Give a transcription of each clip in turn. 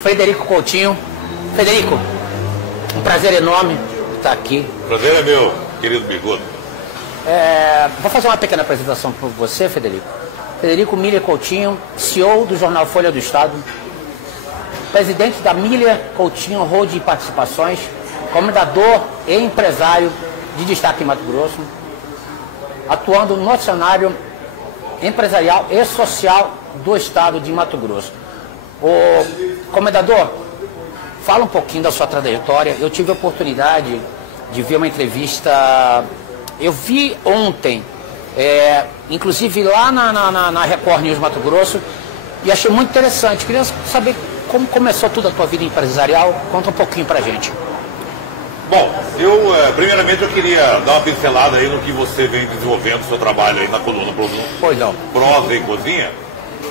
Frederico Coutinho. Frederico, um prazer enorme estar aqui. Prazer é meu, querido Bicudo. Vou fazer uma pequena apresentação para você, Frederico. Frederico Miller Coutinho, CEO do jornal Folha do Estado, presidente da Miller Coutinho Holding Participações, comendador e empresário de destaque em Mato Grosso, atuando no cenário empresarial e social do estado de Mato Grosso. Comendador, fala um pouquinho da sua trajetória. Eu tive a oportunidade de ver uma entrevista, eu vi ontem, inclusive lá na Record News Mato Grosso, e achei muito interessante. Queria saber como começou toda a tua vida empresarial. Conta um pouquinho pra gente. Bom, primeiramente eu queria dar uma pincelada aí no que você vem desenvolvendo, o seu trabalho aí na coluna Pois não. Prosa e Cozinha,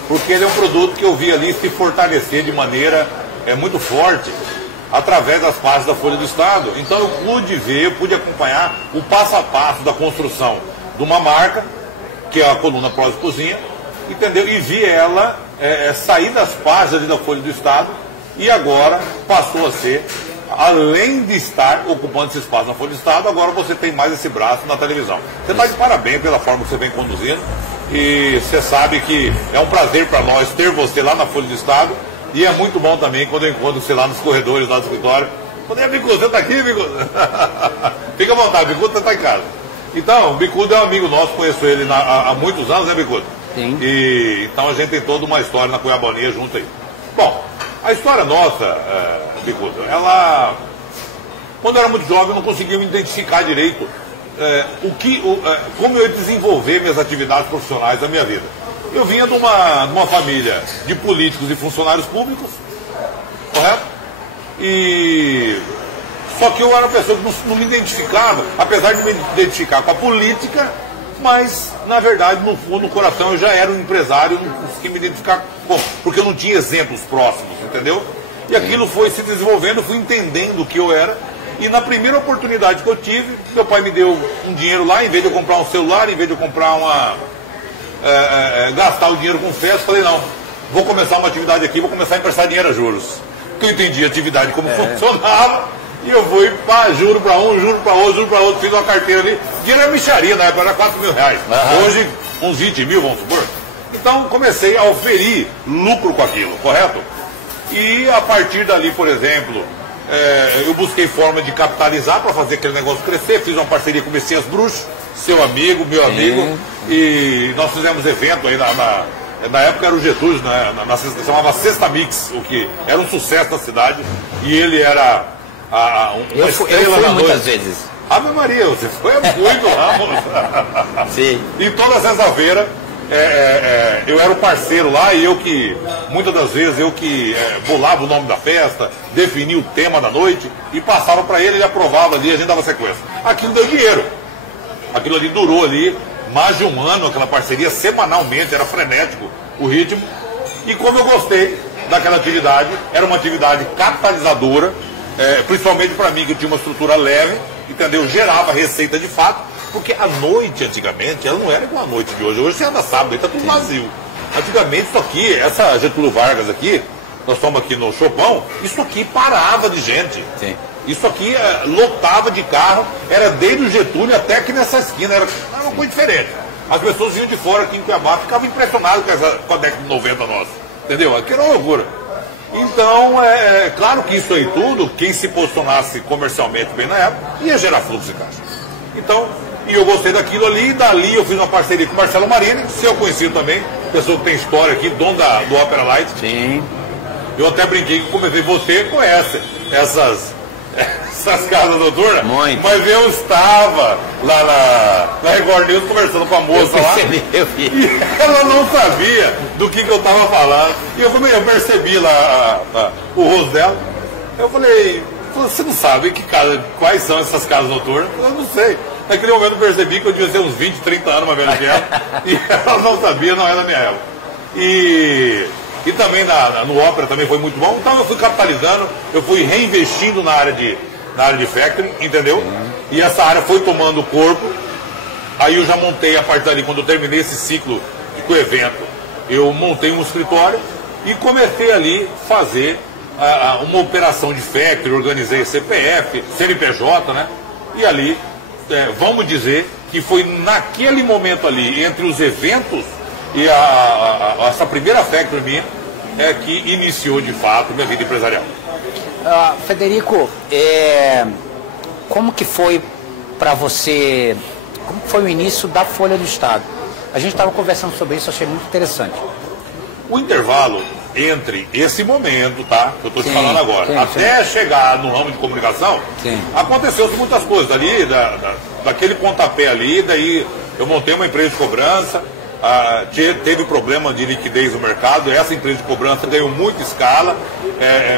porque ele é um produto que eu vi ali se fortalecer de maneira muito forte através das páginas da Folha do Estado. Então eu pude ver, eu pude acompanhar o passo a passo da construção de uma marca, que é a coluna Prosa e Cozinha, entendeu? E vi ela sair das páginas ali da Folha do Estado e agora passou a ser, além de estar ocupando esse espaço na Folha do Estado, agora você tem mais esse braço na televisão. Você está de parabéns pela forma que você vem conduzindo. E você sabe que é um prazer para nós ter você lá na Folha do Estado. E é muito bom também quando eu encontro você lá nos corredores, lá do escritório. Falei, Bicudo, você está aqui, Bicudo? Fica à vontade, Bicudo, você está em casa. Então, o Bicudo é um amigo nosso, conheço ele há muitos anos, né, Bicudo? Sim. E então a gente tem toda uma história na Cuiaboninha junto aí. Bom, a história nossa, Bicudo, ela... Quando eu era muito jovem, eu não conseguia me identificar direito como eu ia desenvolver minhas atividades profissionais da minha vida. Eu vinha de uma família de políticos e funcionários públicos, correto? Só que eu era uma pessoa que não me identificava, apesar de me identificar com a política, mas, na verdade, no fundo, no coração, eu já era um empresário, não conseguia me identificar porque eu não tinha exemplos próximos, entendeu? E aquilo foi se desenvolvendo, eu fui entendendo o que eu era. E na primeira oportunidade que eu tive, meu pai me deu um dinheiro lá, em vez de eu comprar um celular, em vez de eu comprar gastar o dinheiro com festa, falei, não, vou começar uma atividade aqui, vou começar a emprestar dinheiro a juros. Porque eu entendi a atividade como funcionava, e eu fui, juro para um, juro para outro, juro para outro, fiz uma carteira ali, dinheiro era micharia, na época era 4 mil reais, hoje uns 20 mil, vamos supor. Então comecei a oferir lucro com aquilo, correto? E a partir dali, por exemplo, eu busquei forma de capitalizar para fazer aquele negócio crescer, fiz uma parceria com o Messias Bruxo, seu amigo, meu amigo, e nós fizemos evento aí na época era o Getúlio, chamava Sexta Mix, o que era um sucesso na cidade, e ele era uma estrela na muitas noite. vezes. Ave Maria, você foi muito lá, moço. Sim. E toda sexta-feira eu era o parceiro lá e muitas das vezes eu que bolava o nome da festa, definia o tema da noite e passava para ele aprovava ali, a gente dava sequência. Aquilo deu dinheiro. Aquilo ali durou ali mais de um ano, aquela parceria semanalmente, era frenético o ritmo. E como eu gostei daquela atividade, era uma atividade catalisadora, principalmente para mim que tinha uma estrutura leve, entendeu? Gerava receita de fato. Porque a noite, antigamente, ela não era igual a noite de hoje. Hoje você anda sábado, aí tá tudo vazio. Antigamente, isso aqui, essa Getúlio Vargas aqui, nós estamos aqui no Chopão, isso aqui parava de gente. Sim. Isso aqui lotava de carro, era desde o Getúlio até aqui nessa esquina, era uma coisa diferente. As pessoas vinham de fora aqui em Cuiabá, ficavam impressionadas com a década de 90 nossa. Entendeu? Aqui era uma loucura. Então, claro que isso aí tudo, quem se posicionasse comercialmente bem na época, ia gerar fluxo de caixa. Então, e eu gostei daquilo ali, e dali eu fiz uma parceria com o Marcelo Marini, seu conhecido também, pessoa que tem história aqui, dono do Opera Light. Sim. Eu até brinquei que comecei, você conhece essas casas noturnas? Muito. Mas eu estava lá na Record News conversando com a moça eu vi. E ela não sabia do que eu estava falando. E eu percebi lá o rosto dela. Eu falei, você não sabe quais são essas casas noturnas? Eu não sei. Naquele momento eu percebi que eu devia ter uns 20, 30 anos mais velho que ela. E ela não sabia, não era da minha época. E também no Ópera também foi muito bom. Então eu fui capitalizando, eu fui reinvestindo na área de factoring, entendeu? E essa área foi tomando corpo. Aí eu já montei a partir dali, quando eu terminei esse ciclo com o evento, eu montei um escritório e comecei ali fazer uma operação de factory, organizei CPF, CNPJ, né? E ali, vamos dizer que foi naquele momento ali, entre os eventos e essa primeira factory minha, que iniciou de fato minha vida empresarial. Federico, como que foi para você, como que foi o início da Folha do Estado? A gente estava conversando sobre isso, achei muito interessante. O intervalo entre esse momento, tá, que eu estou te falando agora, até chegar no ramo de comunicação, aconteceu muitas coisas. Dali, daquele pontapé ali, daí eu montei uma empresa de cobrança, teve problema de liquidez no mercado, essa empresa de cobrança ganhou muita escala,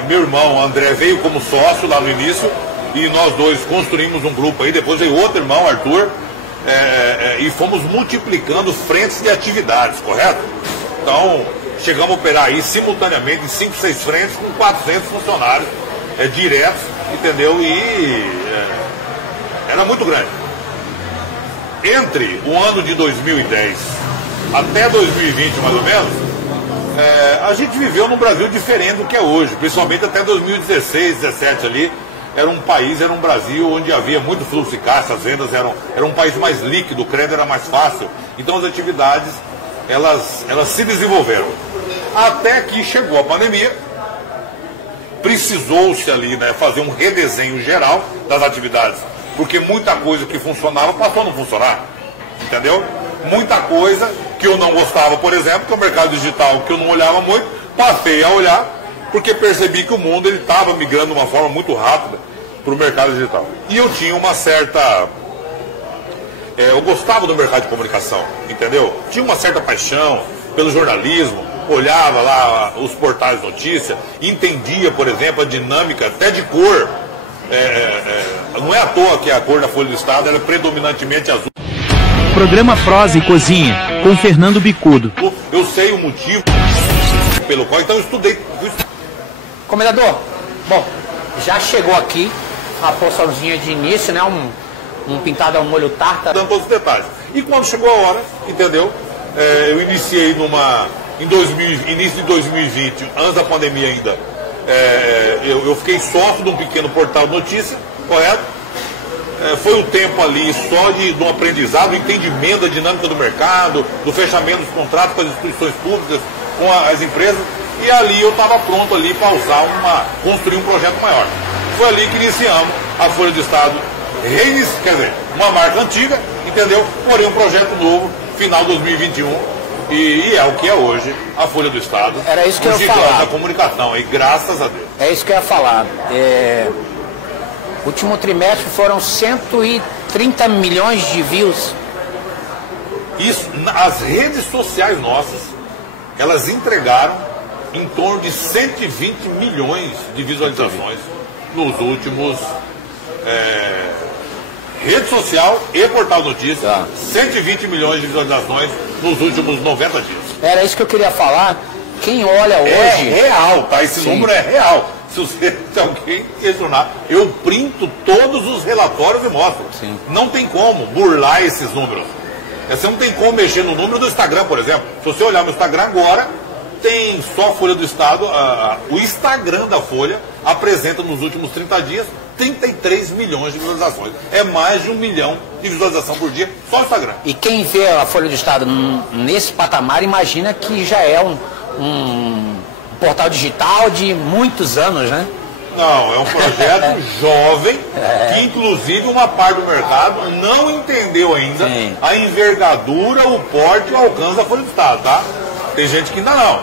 meu irmão André veio como sócio lá no início, e nós dois construímos um grupo aí, depois veio outro irmão, Arthur, e fomos multiplicando frentes de atividades, correto? Então, chegamos a operar aí simultaneamente em 5, 6 frentes com 400 funcionários diretos, entendeu? E era muito grande. Entre o ano de 2010 até 2020, mais ou menos, a gente viveu num Brasil diferente do que é hoje, principalmente até 2016, 2017 ali. Era um Brasil onde havia muito fluxo de caixa, as vendas era um país mais líquido, o crédito era mais fácil. Então as atividades, elas se desenvolveram. Até que chegou a pandemia, precisou-se ali, né, fazer um redesenho geral das atividades, porque muita coisa que funcionava passou a não funcionar, entendeu? Muita coisa que eu não gostava, por exemplo, que é o mercado digital, que eu não olhava muito, passei a olhar, porque percebi que o mundo estava migrando de uma forma muito rápida para o mercado digital. E eu tinha uma certa... eu gostava do mercado de comunicação, entendeu? Tinha uma certa paixão pelo jornalismo, olhava lá os portais de notícia, entendia, por exemplo, a dinâmica até de cor. Não é à toa que a cor da Folha do Estado era predominantemente azul. Programa Prosa e Cozinha, com Fernando Bicudo. Eu sei o motivo pelo qual, então eu estudei. Comendador, bom, já chegou aqui a porçãozinha de início, né? Um pintado ao molho tártaro. Dando todos os detalhes. E quando chegou a hora, entendeu? Eu iniciei início de 2020, antes da pandemia ainda. Eu fiquei sócio de um pequeno portal de notícia, correto? Foi um tempo ali só de um aprendizado, entendimento da dinâmica do mercado, do fechamento dos contratos com as instituições públicas, com as empresas. E ali eu estava pronto ali para construir um projeto maior. Foi ali que iniciamos a Folha do Estado, quer dizer, uma marca antiga, entendeu? Porém um projeto novo, final de 2021, e é o que é hoje a Folha do Estado. Era isso que eu ia falar. Da comunicação, e graças a Deus. É isso que eu ia falar. Último trimestre foram 130 milhões de views. Isso, as redes sociais nossas, elas entregaram em torno de 120 milhões de visualizações nos últimos... rede social e portal notícias, 120 milhões de visualizações nos últimos 90 dias. Era isso que eu queria falar. Quem olha hoje... É real, tá? Esse número é real. Se alguém questionar, eu printo todos os relatórios e mostro. Sim. Não tem como burlar esses números. Você não tem como mexer no número do Instagram, por exemplo. Se você olhar no Instagram agora, tem só a Folha do Estado. O Instagram da Folha apresenta nos últimos 30 dias 33 milhões de visualizações. É mais de 1 milhão de visualização por dia, só o Instagram. E quem vê a Folha do Estado nesse patamar, imagina que já é um portal digital de muitos anos, né? Não, é um projeto jovem, que inclusive uma parte do mercado não entendeu ainda a envergadura, o porte e o alcance da Folha do Estado, tá? Tem gente que ainda não.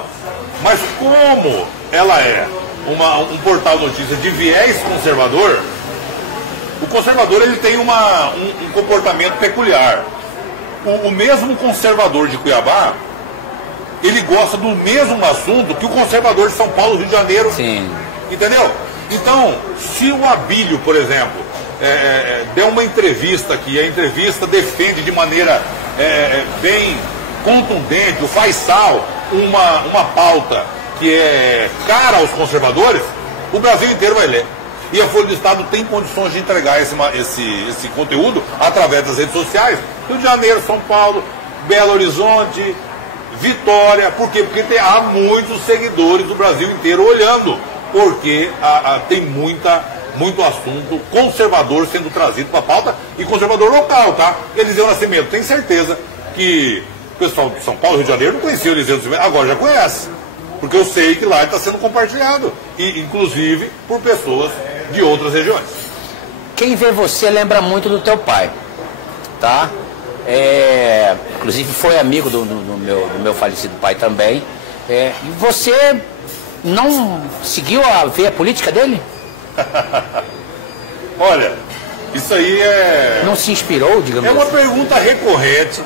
Mas como ela é um portal de notícias de viés conservador, o conservador ele tem um comportamento peculiar. O mesmo conservador de Cuiabá, ele gosta do mesmo assunto que o conservador de São Paulo, Rio de Janeiro. Sim. Entendeu? Então, se o Abílio, por exemplo, der uma entrevista aqui, a entrevista defende de maneira bem contundente, o Faisal, uma pauta que é cara aos conservadores, o Brasil inteiro vai ler. E a Folha do Estado tem condições de entregar esse conteúdo através das redes sociais. Rio de Janeiro, São Paulo, Belo Horizonte, Vitória. Por quê? Porque há muitos seguidores do Brasil inteiro olhando porque tem muito assunto conservador sendo trazido para a pauta, e conservador local, tá? Eliseu Nascimento, tem certeza que o pessoal de São Paulo, Rio de Janeiro, não conhecia o Eliseu Nascimento, agora já conhece, porque eu sei que lá está sendo compartilhado, e inclusive por pessoas de outras regiões. Quem vê você lembra muito do teu pai, tá? Inclusive foi amigo do meu falecido pai também. E você não seguiu a veia política dele? Olha, isso aí não se inspirou, digamos assim? É uma pergunta recorrente,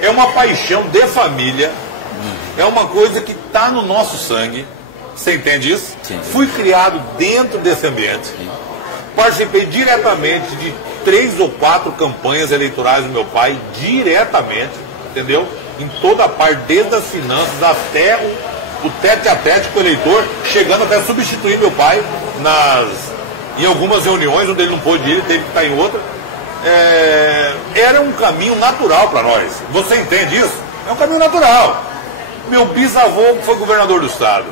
é uma paixão de família, é uma coisa que está no nosso sangue. Você entende isso? Sim. Fui criado dentro desse ambiente. Sim. Participei diretamente de 3 ou 4 campanhas eleitorais do meu pai, diretamente, entendeu? Em toda a parte, desde as finanças até o tete-a-tete com o eleitor, chegando até a substituir meu pai em algumas reuniões onde ele não pôde ir, ele teve que estar em outra. Era um caminho natural para nós. Você entende isso? É um caminho natural. Meu bisavô foi governador do estado.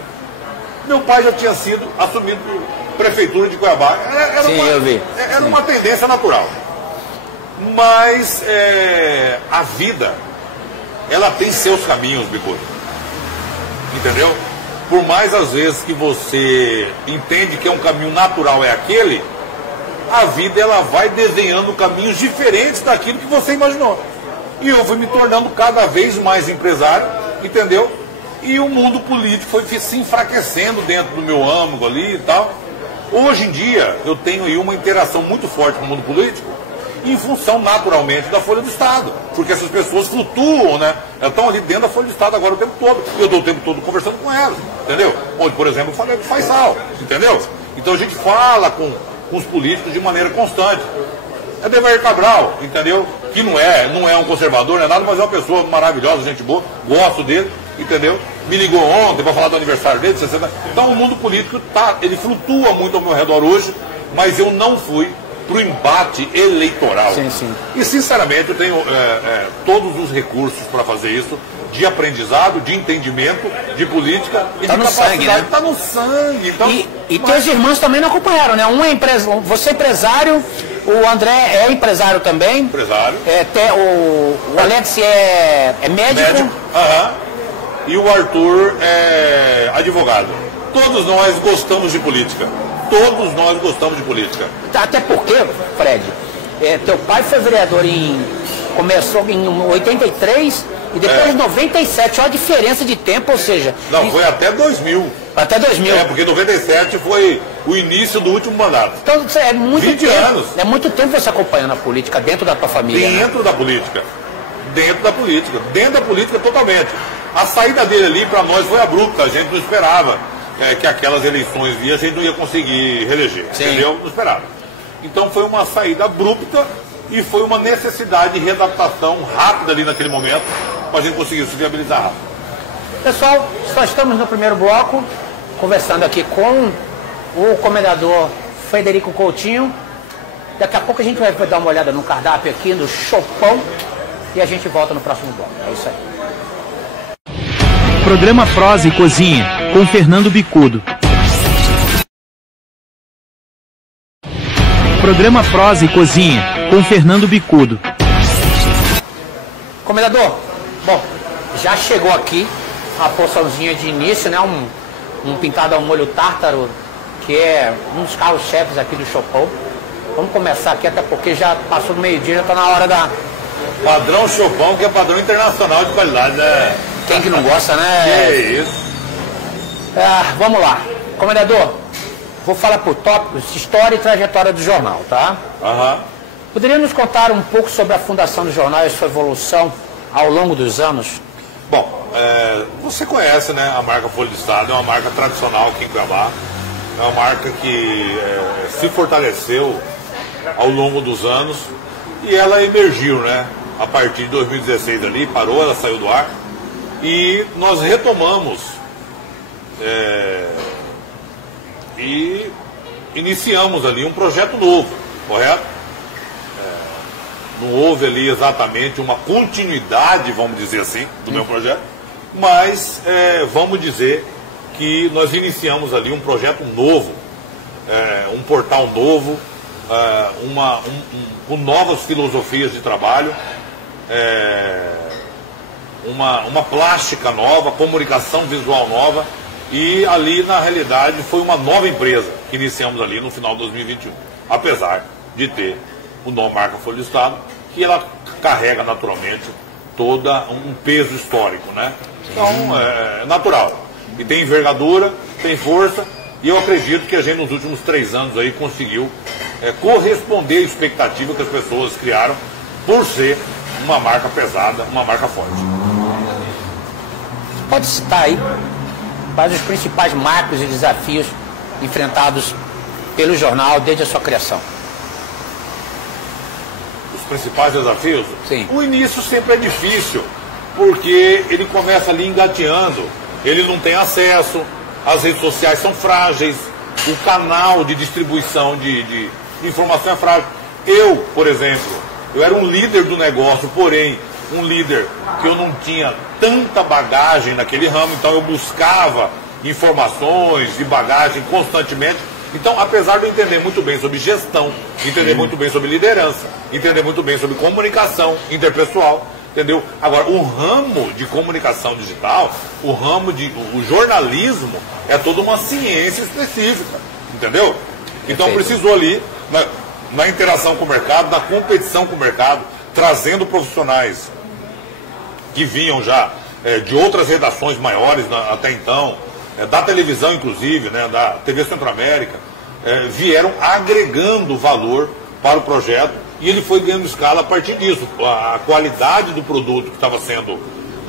Meu pai já tinha sido assumido prefeitura de Cuiabá. Era uma tendência natural. Mas a vida, ela tem seus caminhos, Bicudo. Entendeu? Por mais às vezes que você entende que é um caminho natural, é aquele, a vida ela vai desenhando caminhos diferentes daquilo que você imaginou. E eu fui me tornando cada vez mais empresário, entendeu? E o mundo político foi se enfraquecendo dentro do meu âmago ali e tal. Hoje em dia, eu tenho aí uma interação muito forte com o mundo político, em função, naturalmente, da Folha do Estado. Porque essas pessoas flutuam, né? Elas estão ali dentro da Folha do Estado agora o tempo todo. E eu dou o tempo todo conversando com elas, entendeu? Onde, por exemplo, eu falei do Faisal, entendeu? Então a gente fala com os políticos de maneira constante. É Devair Cabral, entendeu? Que não é um conservador, não é nada, mas é uma pessoa maravilhosa, gente boa, gosto dele, entendeu? Me ligou ontem para falar do aniversário dele, 60. Então o mundo político ele flutua muito ao meu redor hoje, mas eu não fui para o embate eleitoral. Sim, sim. E sinceramente eu tenho todos os recursos para fazer isso, de aprendizado, de entendimento, de política e tá de capacidade. Está Tá no sangue. Então, e teus irmãos também não acompanharam, né? Um é você é empresário, o André é empresário também. Empresário. O Alex é médico. E o Arthur é advogado. Todos nós gostamos de política. Todos nós gostamos de política. Até porque, Fred, teu pai foi vereador começou em 83 e depois em 97. Olha a diferença de tempo, ou seja... Não, foi até 2000. Até 2000. Porque 97 foi o início do último mandato. Então é muito 20 tempo. anos. É muito tempo você acompanhando a política dentro da tua família. Dentro, né? Da política. Dentro da política. Dentro da política totalmente. A saída dele ali para nós foi abrupta. A gente não esperava que aquelas eleições a gente não ia conseguir reeleger. Sim. Entendeu? Não esperava. Então foi uma saída abrupta e foi uma necessidade de readaptação rápida ali naquele momento para a gente conseguir se viabilizar rápido. Pessoal, só estamos no primeiro bloco, conversando aqui com o comendador Frederico Coutinho. Daqui a pouco a gente vai dar uma olhada no cardápio aqui, no Chopão, e a gente volta no próximo bloco. É isso aí. Programa Prosa e Cozinha, com Fernando Bicudo. Programa Prosa e Cozinha, com Fernando Bicudo. Comendador, bom, já chegou aqui a porçãozinha de início, né? Um pintado ao molho tártaro, que é um dos carros-chefes aqui do Chopão. Vamos começar aqui, até porque já passou do meio-dia, já está na hora da... Padrão Chopão, que é padrão internacional de qualidade, né? Quem que não gosta, né? Que isso. Vamos lá. Comendador, vou falar por tópicos, história e trajetória do jornal, tá? Poderia nos contar um pouco sobre a fundação do jornal e sua evolução ao longo dos anos? Bom, você conhece, né, a marca Folha do Estado, é uma marca tradicional aqui em Cuiabá, é uma marca que se fortaleceu ao longo dos anos e ela emergiu, né, a partir de 2016 ali, parou, ela saiu do ar e nós retomamos e iniciamos ali um projeto novo, correto? Não houve ali exatamente uma continuidade, vamos dizer assim, do meu projeto, mas vamos dizer que nós iniciamos ali um projeto novo, um portal novo, com novas filosofias de trabalho, uma plástica nova, comunicação visual nova, e ali na realidade foi uma nova empresa que iniciamos ali no final de 2021, apesar de ter o nome Marca Folha do Estado, que ela carrega naturalmente todo um peso histórico, né? Então é natural, e tem envergadura, tem força, e eu acredito que a gente nos últimos 3 anos aí conseguiu corresponder à expectativa que as pessoas criaram por ser uma marca pesada, uma marca forte. Pode citar aí quais os principais marcos e desafios enfrentados pelo jornal desde a sua criação? Os principais desafios? Sim. O início sempre é difícil, porque ele começa ali engateando, ele não tem acesso, as redes sociais são frágeis, o canal de distribuição de informação é frágil. Eu, por exemplo, eu era um líder do negócio, porém um líder que eu não tinha tanta bagagem naquele ramo, então eu buscava informações e bagagem constantemente. Então, apesar de eu entender muito bem sobre gestão, entender muito bem sobre liderança, entender muito bem sobre comunicação interpessoal, entendeu? Agora, o ramo de comunicação digital, o jornalismo, é toda uma ciência específica, entendeu? Então, precisou ali, na interação com o mercado, na competição com o mercado, trazendo profissionais que vinham já de outras redações maiores até então, da televisão inclusive, né, da TV Centro-América, vieram agregando valor para o projeto, e ele foi ganhando escala a partir disso. A qualidade do produto que estava sendo,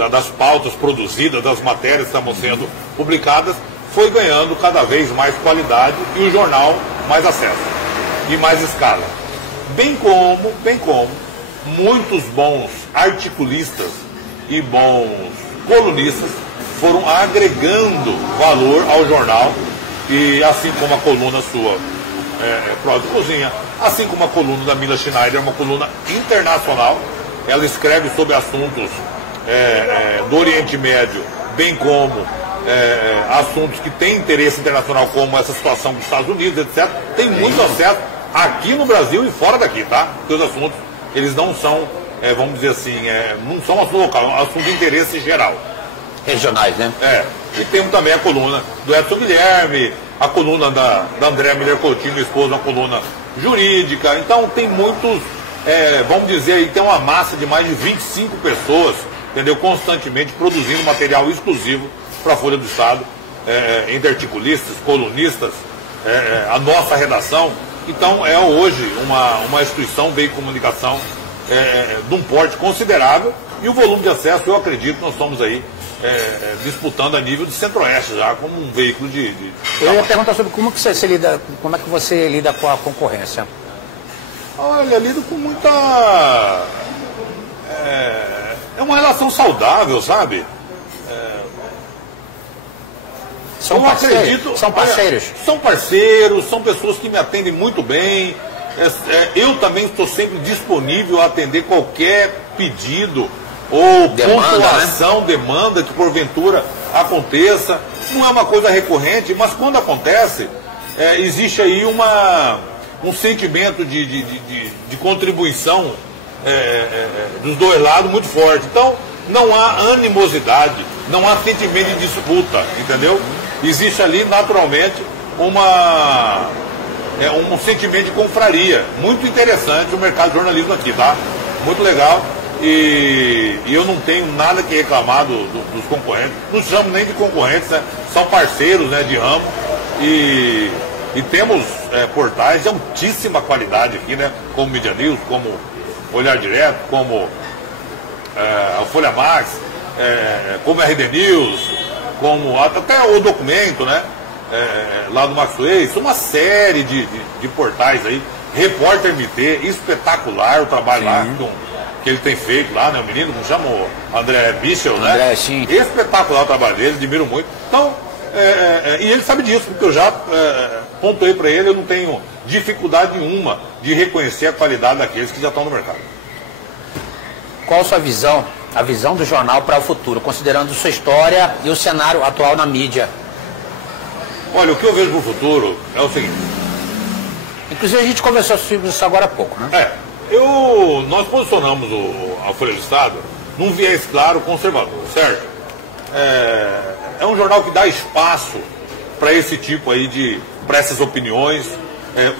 das pautas produzidas, das matérias que estavam sendo publicadas, foi ganhando cada vez mais qualidade, e o jornal mais acesso e mais escala. Bem como muitos bons articulistas e bons colunistas foram agregando valor ao jornal, e assim como a coluna sua, Prosa e Cozinha, assim como a coluna da Mila Schneider, uma coluna internacional, ela escreve sobre assuntos do Oriente Médio, bem como assuntos que têm interesse internacional, como essa situação dos Estados Unidos, etc. Tem muito acesso aqui no Brasil e fora daqui, tá? Porque os assuntos, eles não são, vamos dizer assim, não são assunto local, é um assunto de interesse geral. Regionais, né? E temos também a coluna do Edson Guilherme, a coluna da Andréa Miller Coutinho, esposa, uma coluna jurídica. Então tem muitos, vamos dizer aí, tem uma massa de mais de 25 pessoas, entendeu? Constantemente produzindo material exclusivo para a Folha do Estado, entre articulistas, colunistas, a nossa redação. Então é hoje uma instituição de comunicação de um porte considerável, e o volume de acesso, eu acredito que nós estamos aí disputando a nível de Centro-Oeste já, como um veículo de Eu ia perguntar sobre como é que você lida com a concorrência. Olha, lido com muita... é uma relação saudável, sabe? São parceiros? São parceiros? São parceiros, são pessoas que me atendem muito bem. Eu também estou sempre disponível a atender qualquer pedido ou pontuação, demanda que porventura aconteça. Não é uma coisa recorrente, mas quando acontece, existe aí um sentimento de contribuição dos dois lados muito forte. Então, não há animosidade, não há sentimento de disputa, entendeu? Existe ali, naturalmente, um sentimento de confraria. Muito interessante o mercado de jornalismo aqui, tá? Muito legal. E eu não tenho nada que reclamar dos concorrentes. Não chamo nem de concorrentes, né? São parceiros, né, de ramo. E temos portais de altíssima qualidade aqui, né? Como Media News, como Olhar Direto, como a Folha Max, como a RD News, como até o Documento, né? Lá do Max Waze, uma série de portais aí. Repórter MT, espetacular o trabalho lá que ele tem feito lá, né? O menino, como chama o André Bichel, né? André, sim. Espetacular o trabalho dele, admiro muito. Então, e ele sabe disso, porque eu já pontuei para ele, eu não tenho dificuldade nenhuma de reconhecer a qualidade daqueles que já estão no mercado. Qual a sua visão, a visão do jornal para o futuro, considerando sua história e o cenário atual na mídia? Olha, o que eu vejo para o futuro é o seguinte. Inclusive a gente conversou sobre isso agora há pouco, né? Nós posicionamos a Folha do Estado num viés claro conservador, certo? É um jornal que dá espaço para esse tipo aí para essas opiniões,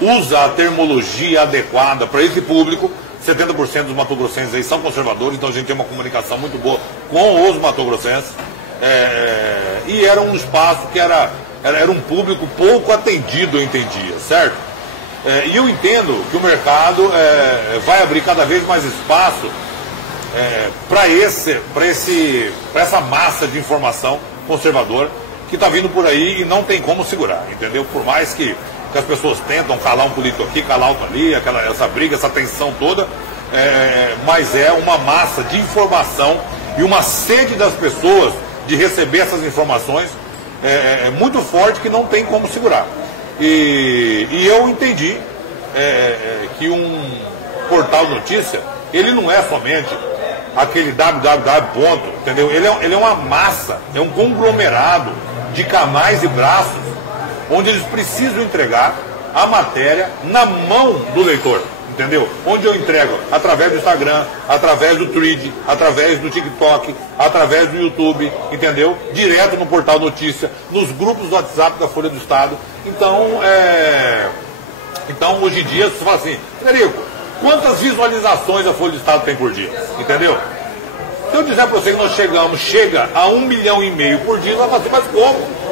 usa a termologia adequada para esse público. 70% dos matogrossenses aí são conservadores, então a gente tem uma comunicação muito boa com os matogrossenses. E era um espaço que era um público pouco atendido, eu entendia, certo? E eu entendo que o mercado vai abrir cada vez mais espaço para essa massa de informação conservadora que está vindo por aí e não tem como segurar, entendeu? Por mais que as pessoas tentam calar um político aqui, calar outro ali, essa briga, essa tensão toda, mas é uma massa de informação e uma sede das pessoas de receber essas informações muito forte que não tem como segurar. E eu entendi que um portal de notícia, ele não é somente aquele www. Entendeu? Ele é uma massa, é um conglomerado de canais e braços onde eles precisam entregar a matéria na mão do leitor, entendeu? Onde eu entrego através do Instagram, através do Thread, através do TikTok, através do YouTube, entendeu? Direto no portal notícia, nos grupos do WhatsApp da Folha do Estado. Então, hoje em dia, você fala assim, Frederico, quantas visualizações a Folha do Estado tem por dia? Entendeu? Se eu dizer para você que nós chega a 1,5 milhão por dia, você vai falar assim, mas como?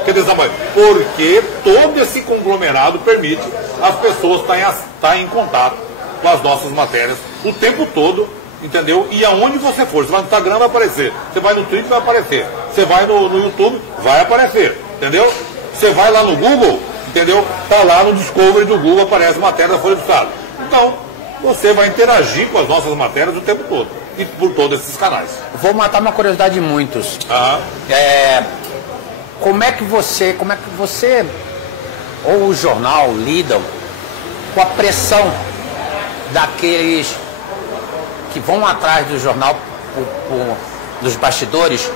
Porque todo esse conglomerado permite as pessoas estarem em contato com as nossas matérias o tempo todo, entendeu? E aonde você for, você vai no Instagram, vai aparecer, você vai no Twitter, vai aparecer, você vai no YouTube, vai aparecer, entendeu? Você vai lá no Google, entendeu? Tá lá no Discovery do Google, aparece matéria da Folha do Estado. Então, você vai interagir com as nossas matérias o tempo todo, e por todos esses canais. Vou matar uma curiosidade de muitos. Como é que você ou o jornal lidam com a pressão daqueles que vão atrás do jornal dos bastidores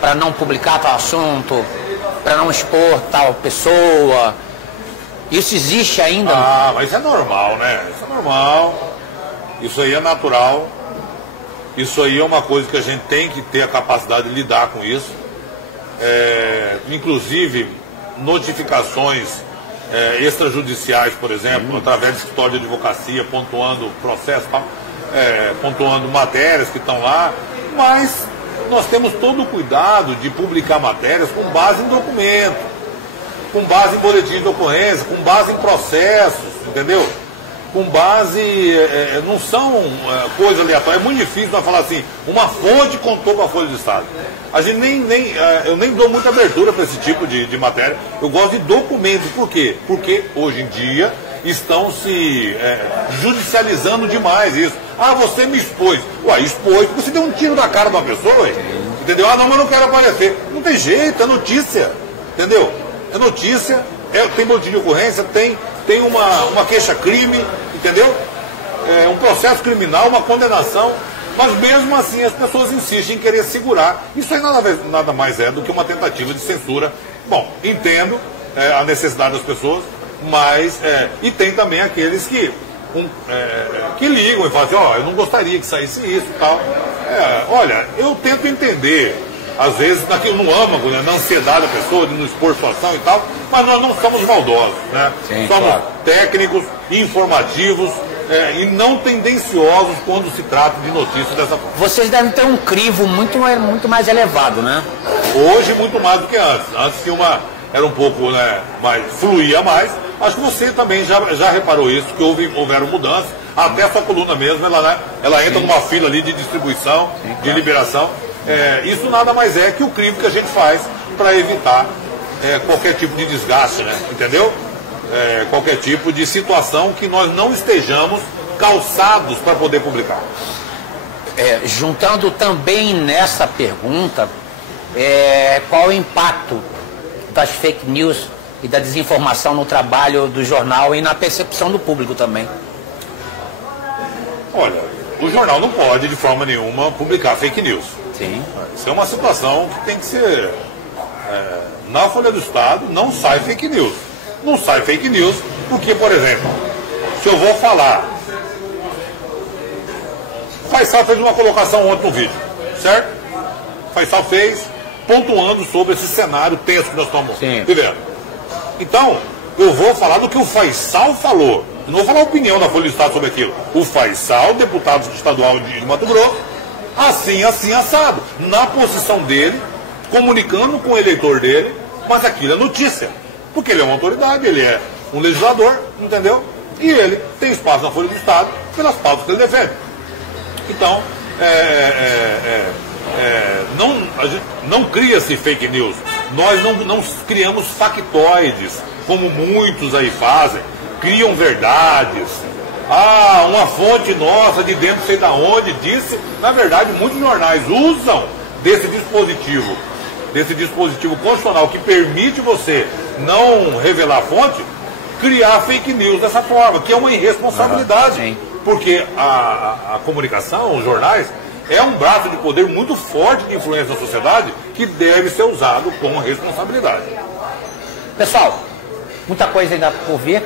para não publicar tal assunto, para não expor tal pessoa? Isso existe ainda? Mas isso é normal, né? Isso é normal, isso aí é natural, isso aí é uma coisa que a gente tem que ter a capacidade de lidar com isso. Inclusive notificações extrajudiciais, por exemplo, através do escritório de advocacia, pontuando processo, pontuando matérias que estão lá, mas nós temos todo o cuidado de publicar matérias com base em documento, com base em boletim de ocorrência, com base em processos, entendeu? Com base, não são coisas aleatórias. É muito difícil nós falar assim, uma fonte contou com a Folha do Estado. A gente eu nem dou muita abertura para esse tipo de matéria. Eu gosto de documento. Por quê? Porque hoje em dia estão se judicializando demais isso. Você me expôs. Expôs porque você deu um tiro na cara de uma pessoa, entendeu? Não, mas eu não quero aparecer. Não tem jeito, é notícia, entendeu? É notícia, tem boletim de ocorrência, tem uma queixa-crime, entendeu? Um processo criminal, uma condenação, mas mesmo assim as pessoas insistem em querer segurar. Isso aí nada mais é do que uma tentativa de censura. Bom, entendo a necessidade das pessoas, mas e tem também aqueles que ligam e falam assim, eu não gostaria que saísse isso e tal. Olha, eu tento entender, às vezes no âmago, né, na ansiedade da pessoa, de não expor situação e tal, mas nós não somos maldosos, né? Sim, somos claro. Técnicos, informativos e não tendenciosos quando se trata de notícias dessa forma. Vocês devem ter um crivo muito mais elevado, né? Hoje muito mais do que antes. Antes era um pouco, né, fluía mais. Acho que você também já reparou isso, que houveram mudanças. Até a sua coluna mesmo, ela entra numa fila ali de distribuição, de liberação. Isso nada mais é que o crivo que a gente faz para evitar qualquer tipo de desgaste, né? Entendeu? Qualquer tipo de situação que nós não estejamos calçados para poder publicar. Juntando também nessa pergunta, qual o impacto das fake news e da desinformação no trabalho do jornal e na percepção do público também? Olha, o jornal não pode de forma nenhuma publicar fake news. Sim. Isso é uma situação que tem que ser na Folha do Estado não sai fake news. Não sai fake news porque, por exemplo, se eu vou falar, Faisal fez uma colocação ontem no vídeo, certo? Faisal fez, pontuando sobre esse cenário tenso que nós estamos vivendo. Então, eu vou falar do que o Faisal falou. Não vou falar a opinião da Folha do Estado sobre aquilo. O Faisal, deputado estadual de Mato Grosso, assim, assado. Na posição dele, comunicando com o eleitor dele, mas aquilo é notícia. Porque ele é uma autoridade, ele é um legislador, entendeu? E ele tem espaço na Folha do Estado pelas pautas que ele defende. Então, não cria-se fake news. Nós não criamos factoides, como muitos aí fazem. Criam verdades. Uma fonte nossa de dentro sei da onde disse. Na verdade, muitos jornais usam desse dispositivo constitucional que permite você não revelar a fonte, criar fake news dessa forma, que é uma irresponsabilidade. Porque a comunicação, os jornais, é um braço de poder muito forte de influência na sociedade que deve ser usado com responsabilidade. Pessoal, muita coisa ainda por vir.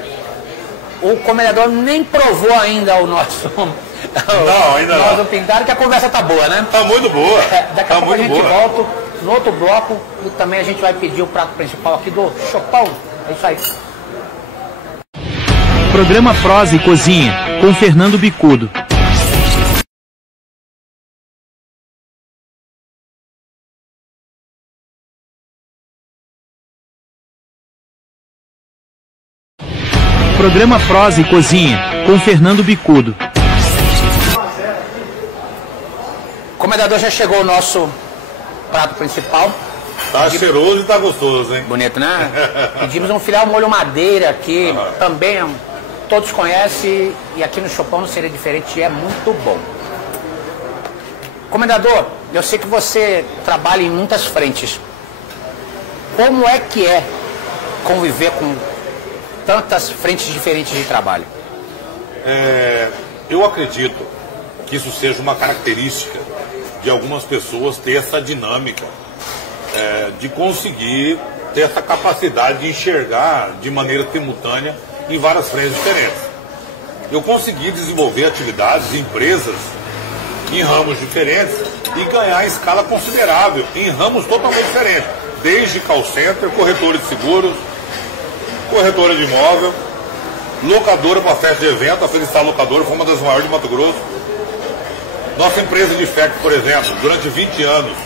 O comendador nem provou ainda o nosso... Não, ainda não. Nosso pintado, que a conversa tá boa, né? Tá muito boa. Daqui a pouco a gente volta no outro bloco e também a gente vai pedir o prato principal aqui do Chopão. É isso aí. Programa Prosa e Cozinha, com Fernando Bicudo. Programa Prosa e Cozinha, com Fernando Bicudo. Comendador, já chegou o nosso prato principal. Tá cheiroso e tá gostoso, hein? Bonito, né? Pedimos um filé ao molho madeira, que também todos conhecem, e aqui no Chopão não seria diferente, e é muito bom. Comendador, eu sei que você trabalha em muitas frentes. Como é que é conviver com tantas frentes diferentes de trabalho? Eu acredito que isso seja uma característica de algumas pessoas ter essa dinâmica, de conseguir ter essa capacidade de enxergar de maneira simultânea em várias frentes diferentes. Eu consegui desenvolver atividades, empresas em ramos diferentes e ganhar em escala considerável em ramos totalmente diferentes, desde call center, corretora de seguros, corretora de imóvel, locadora para festa de evento. A Felicidade Locadora foi uma das maiores de Mato Grosso. Nossa empresa de FEC, por exemplo, durante 20 anos,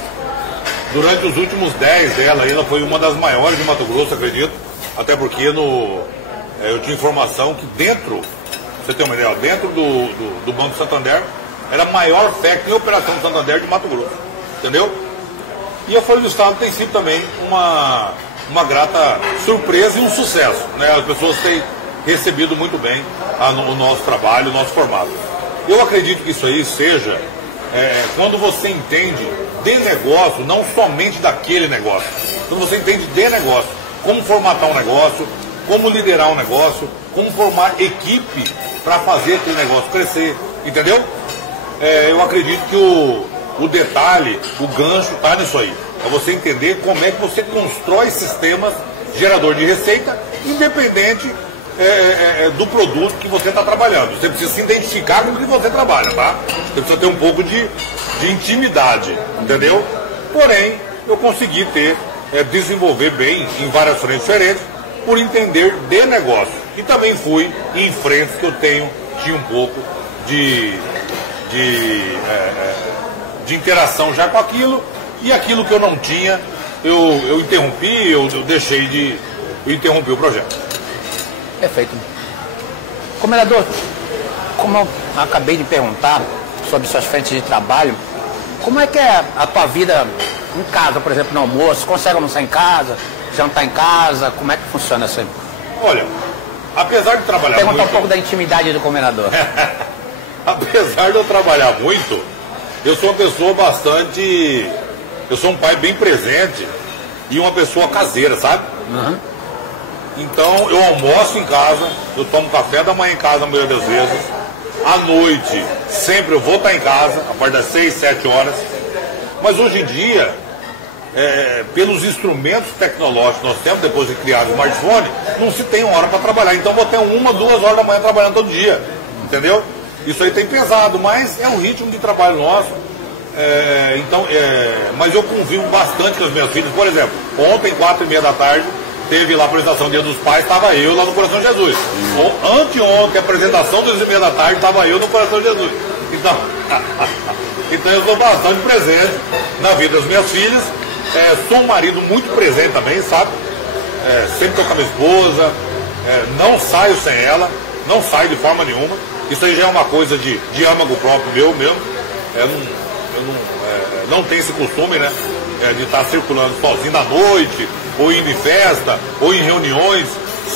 durante os últimos 10 dela, ela foi uma das maiores de Mato Grosso, acredito, até porque eu tinha informação que dentro, você tem uma ideia, dentro do Banco Santander, era a maior FEC em operação do Santander de Mato Grosso, entendeu? E a Folha do Estado tem sido também uma grata surpresa e um sucesso, né? As pessoas têm recebido muito bem o nosso trabalho, o nosso formato. Eu acredito que isso aí seja quando você entende de negócio, não somente daquele negócio, quando você entende de negócio, como formatar um negócio, como liderar um negócio, como formar equipe para fazer aquele negócio crescer, entendeu? Eu acredito que o detalhe, o gancho está nisso aí. É você entender como é que você constrói sistemas gerador de receita, independente do produto que você está trabalhando. Você precisa se identificar com o que você trabalha, tá? Você precisa ter um pouco de intimidade, entendeu? Porém, eu consegui desenvolver bem em várias frentes diferentes, por entender de negócio. E também fui em frentes que eu tinha um pouco de interação já com aquilo, e aquilo que eu não tinha, eu interrompi, eu interrompi o projeto. Perfeito. Comendador, como eu acabei de perguntar sobre suas frentes de trabalho, como é que é a tua vida em casa, por exemplo, no almoço? Consegue almoçar em casa, jantar em casa? Como é que funciona assim? Olha, apesar de trabalhar Perguntar muito... um pouco da intimidade do comendador. Apesar de eu trabalhar muito, eu sou uma pessoa bastante... Eu sou um pai bem presente e uma pessoa caseira, sabe? Uhum. Então, eu almoço em casa, eu tomo café da manhã em casa a maioria das vezes. À noite, sempre eu vou estar em casa, a partir das 6, 7 horas. Mas hoje em dia, pelos instrumentos tecnológicos que nós temos, depois de criar o smartphone, não se tem hora para trabalhar. Então vou ter 1, 2 horas da manhã trabalhando todo dia, entendeu? Isso aí tem pesado, mas é o ritmo de trabalho nosso. Mas eu convivo bastante com as minhas filhas. Por exemplo, ontem, 4h30 da tarde, teve lá a apresentação do Dia dos Pais, estava eu lá no Coração de Jesus. Anteontem, a apresentação do 2h30 da tarde, estava eu no Coração de Jesus. Então eu sou bastante presente na vida das minhas filhas. Sou um marido muito presente também, sabe? Sempre estou com a minha esposa, não saio sem ela, não saio de forma nenhuma. Isso aí já é uma coisa de âmago próprio meu mesmo. Eu não tenho esse costume, né? De estar circulando sozinho na noite, ou indo em festa, ou em reuniões.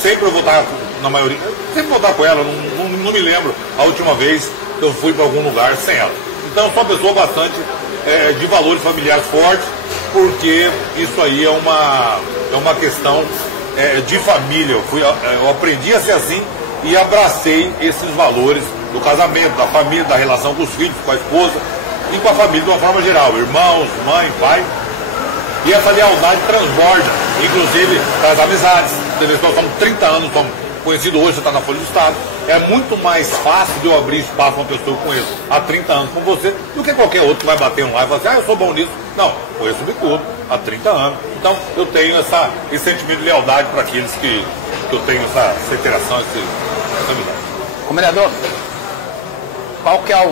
Sempre eu vou estar, na maioria, sempre vou estar com ela. Não me lembro a última vez que eu fui para algum lugar sem ela. Então eu sou uma pessoa bastante de valores familiares fortes, porque isso aí é uma questão de família. Eu aprendi a ser assim e abracei esses valores do casamento, da família, da relação com os filhos, com a esposa e com a família de uma forma geral, irmãos, mãe, pai. E essa lealdade transborda, inclusive, para as amizades. Nós estamos 30 anos, somos conhecidos hoje, você está na Folha do Estado. É muito mais fácil de eu abrir espaço para uma pessoa que eu conheço há 30 anos com você, do que qualquer outro que vai bater um lá e falar assim, eu sou bom nisso. Não, conheço o Bicudo há 30 anos. Então, eu tenho esse sentimento de lealdade para aqueles que eu tenho essa interação, essa amizade. Comendador, qual que é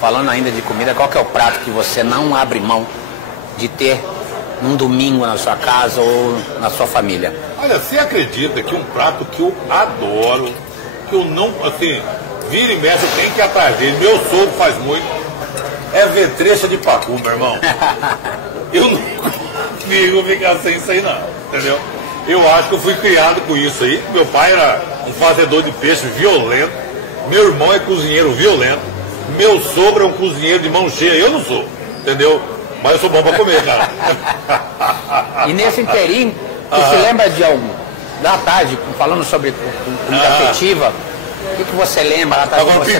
falando ainda de comida, qual que é o prato que você não abre mão de ter num domingo na sua casa ou na sua família? Olha, você acredita que um prato que eu adoro, que eu não, assim, vira e mexe, eu tenho que ir atrás dele, meu sogro faz muito, é vetrecha de pacu, meu irmão. Eu não consigo ficar sem isso aí não, entendeu? Eu acho que eu fui criado com isso aí. Meu pai era um fazedor de peixe violento, meu irmão é cozinheiro violento, meu sogro é um cozinheiro de mão cheia, eu não sou, entendeu? Mas eu sou bom para comer, cara. E nesse inteirinho, você se lembra de algum? Da tarde, falando sobre comida afetiva, o que você lembra da tarde? Agora, Você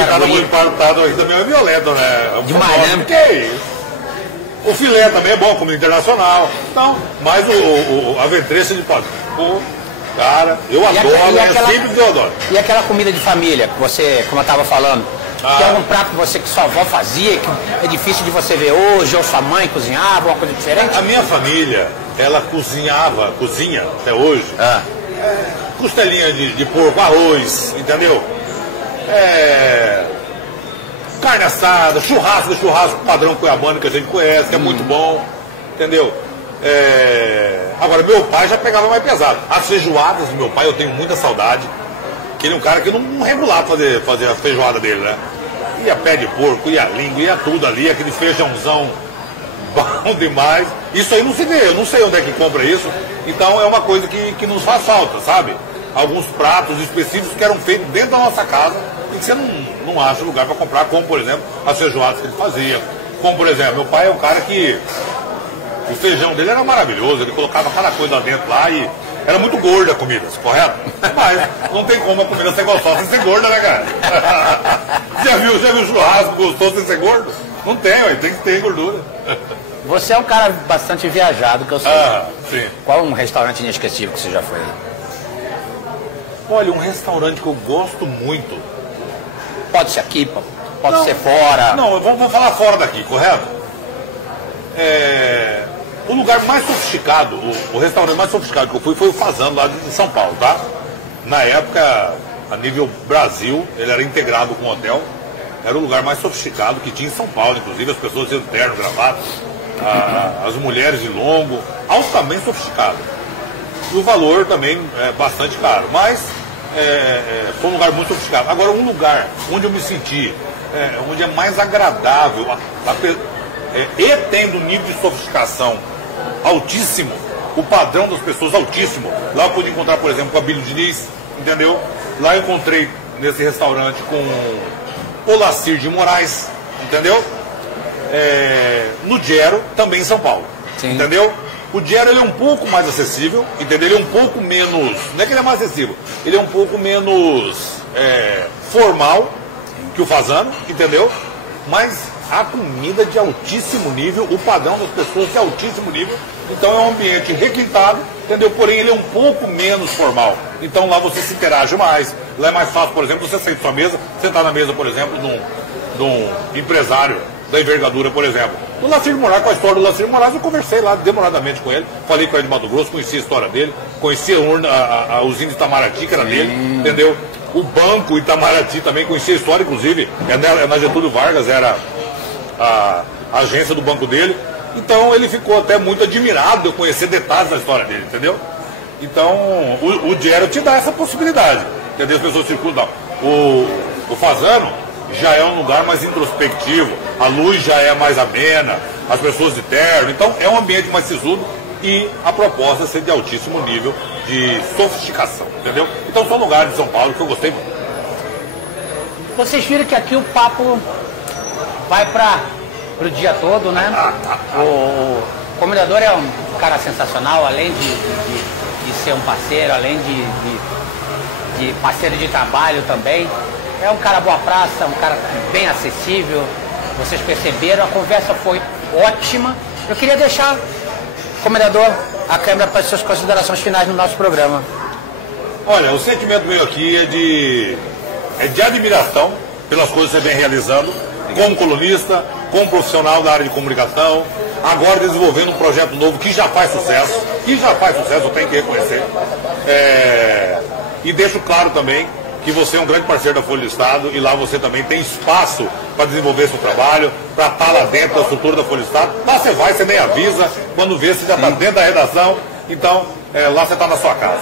pintado muito partado aí também é violento, né? Demais, né? Que é isso? O filé também é bom, comida internacional. Então, mas a vetrecha de pacu, cara, eu adoro, é simples que eu adoro. E aquela comida de família, que você, como eu estava falando, tem algum prato que sua avó fazia, que é difícil de você ver hoje, ou sua mãe cozinhava, uma coisa diferente? A minha família, ela cozinha até hoje, costelinha de porco, arroz, entendeu? Carne assada, churrasco padrão cuiabano que a gente conhece, que é muito bom, entendeu? Agora, meu pai já pegava mais pesado. As feijoadas do meu pai, eu tenho muita saudade, que ele é um cara que não regulava fazer a feijoada dele, né? Ia pé de porco, ia língua, ia tudo ali, aquele feijãozão bom demais. Isso aí não se vê, eu não sei onde é que compra isso. Então é uma coisa que nos faz falta, sabe? Alguns pratos específicos que eram feitos dentro da nossa casa e que você não acha lugar para comprar, como por exemplo as feijoadas que ele fazia. Como por exemplo, meu pai é um cara que o feijão dele era maravilhoso, ele colocava cada coisa lá dentro lá e era muito gorda a comida, correto? Mas não tem como a comida ser gostosa sem ser gorda, né, cara? Já viu churrasco gostoso sem ser gordo? Não tem, tem que ter gordura. Você é um cara bastante viajado, que eu sei. Sim. Qual um restaurante inesquecível que você já foi? Olha, um restaurante que eu gosto muito. Pode ser aqui, pode ser fora. Não, vamos falar fora daqui, correto? O lugar mais sofisticado, o restaurante mais sofisticado que eu fui foi o Fazano, lá de São Paulo, tá? Na época, a nível Brasil, ele era integrado com o hotel. Era o lugar mais sofisticado que tinha em São Paulo, inclusive as pessoas de terno, gravata, as mulheres de longo, altamente sofisticado. E o valor também é bastante caro, mas foi um lugar muito sofisticado. Agora, um lugar onde eu me senti, onde é mais agradável, e tendo um nível de sofisticação altíssimo, o padrão das pessoas altíssimo. Lá eu pude encontrar, por exemplo, com a Bílio Diniz, entendeu? Lá eu encontrei nesse restaurante com Olacir de Moraes, entendeu? No Gero, também em São Paulo. Sim. Entendeu? O Gero, ele é um pouco mais acessível, entendeu? Ele é um pouco menos, não é que ele é mais acessível, ele é um pouco menos formal que o Fazano, entendeu? Mas a comida de altíssimo nível, o padrão das pessoas de altíssimo nível. Então é um ambiente requintado, entendeu? Porém ele é um pouco menos formal. Então lá você se interage mais, lá é mais fácil, por exemplo, você sair da sua mesa, sentar na mesa, por exemplo, de um empresário da envergadura, por exemplo. O Lacir Moraes, com a história do Lacir Moraes, eu conversei lá demoradamente com ele, falei com ele de Mato Grosso, conheci a história dele, conheci a usina de Itamaraty, que era dele, entendeu? O banco Itamaraty também, conheci a história, inclusive, na Getúlio Vargas, era a agência do banco dele. Então ele ficou até muito admirado de eu conhecer detalhes da história dele, entendeu? Então o Gero te dá essa possibilidade, entendeu? As pessoas circulam. O Fasano já é um lugar mais introspectivo, a luz já é mais amena, as pessoas de terno, então é um ambiente mais sisudo e a proposta é ser de altíssimo nível de sofisticação, entendeu? Então são lugares de São Paulo que eu gostei muito. Vocês viram que aqui o papo vai para o dia todo, né? O comendador é um cara sensacional, além de ser um parceiro, além de parceiro de trabalho também. É um cara boa praça, um cara bem acessível. Vocês perceberam, a conversa foi ótima. Eu queria deixar, comendador, a câmera para as suas considerações finais no nosso programa. Olha, o sentimento meu aqui é de admiração pelas coisas que você vem realizando, como colunista, como profissional da área de comunicação, agora desenvolvendo um projeto novo que já faz sucesso, eu tenho que reconhecer. E deixo claro também que você é um grande parceiro da Folha do Estado e lá você também tem espaço para desenvolver seu trabalho, para estar lá dentro da estrutura da Folha do Estado. Lá você vai, você nem avisa, quando vê você já está dentro da redação, então lá você está na sua casa.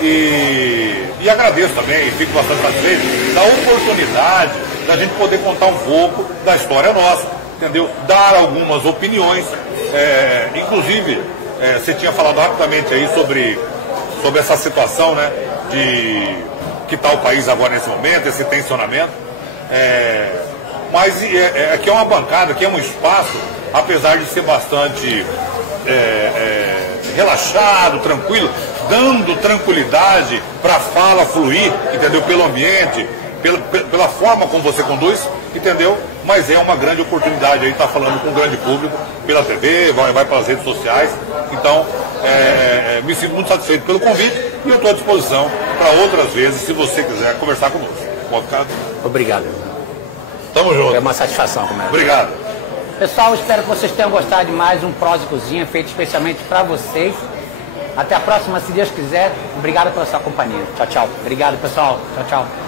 E agradeço também, fico bastante satisfeito da oportunidade da gente poder contar um pouco da história nossa, entendeu? Dar algumas opiniões, inclusive você tinha falado rapidamente aí sobre essa situação, né, de que está o país agora nesse momento, esse tensionamento. Mas aqui é uma bancada, aqui é um espaço, apesar de ser bastante relaxado, tranquilo, dando tranquilidade para a fala fluir, entendeu? Pelo ambiente, pela forma como você conduz, entendeu? Mas é uma grande oportunidade aí estar falando com um grande público, pela TV, vai pelas redes sociais. Então, me sinto muito satisfeito pelo convite e eu estou à disposição para outras vezes, se você quiser conversar conosco. Pode ficar. Obrigado. Tamo junto. É uma satisfação, comandante. Obrigado. Pessoal, espero que vocês tenham gostado de mais um Prosa e Cozinha, feito especialmente para vocês. Até a próxima, se Deus quiser. Obrigado pela sua companhia. Tchau, tchau. Obrigado, pessoal. Tchau, tchau.